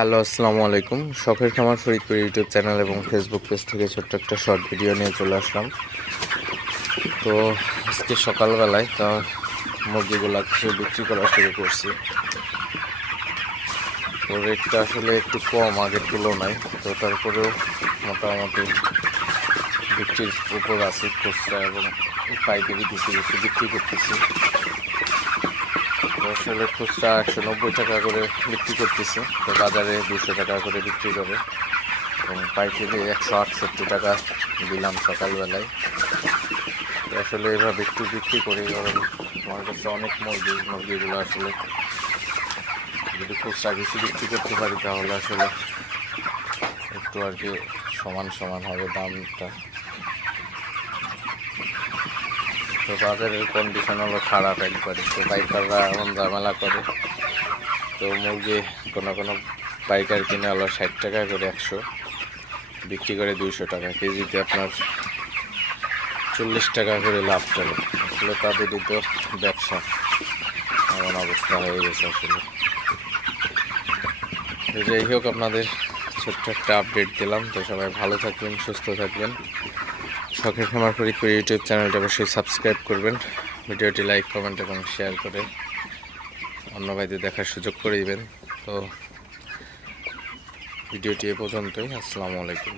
Hello, আসসালামু আলাইকুম। শখের খামার ফরিদপুর ইউটিউব চ্যানেল এবং ফেসবুক পেজ থেকে ছোট্ট একটা শর্ট ভিডিও নিয়ে চলে আসলাম। তো আজকে সকালবেলায় মুরগিগুলা কিছু বিক্রি করা শুরু করছি। তো রেটটা আসলে একটু কম আগের তুলনায়, তো তারপরেও মোটামুটি বিক্রির উপর আছে। খুচরা এবং পাইকারি কিছু বিক্রি করতেছি। আসলে খুচরা 190 টাকা করে বিক্রি করতেছি, তো বাজারে 200 টাকা করে বিক্রি করে, এবং পাইকারি 168 টাকা দিলাম সকালবেলায়। আসলে এভাবে একটু বিক্রি করি, কারণ আমার কাছে অনেক মুরগিগুলো আসলে যদি খুচরা কিছু বিক্রি করতে পারি তাহলে আসলে একটু আর কি সমান সমান হবে দামটা। তো বাজারের কন্ডিশন হলো খারাপ একবারে, তো পাইকাররা এমন ঝামেলা করে। তো মুরগি কোনো পাইকার কিনে হলো 60 টাকা করে 100, বিক্রি করে 200 টাকা কেজিতে, আপনার 40 টাকা করে লাভ চলে। আসলে তাদেরই তো ব্যবসা, এমন অবস্থা হয়ে গেছে আসলে। যাই হোক, আপনাদের ছোট্ট একটা আপডেট দিলাম। তো সবাই ভালো থাকবেন, সুস্থ থাকবেন। শখের খামার ফরিদপুর ইউটিউব চ্যানেলটা অবশ্যই সাবস্ক্রাইব করবেন, ভিডিওটি লাইক, কমেন্ট এবং শেয়ার করে অন্য ভাইদের দেখার সুযোগ করে দিবেন। তো ভিডিওটি এ পর্যন্তই। আসসালামু আলাইকুম।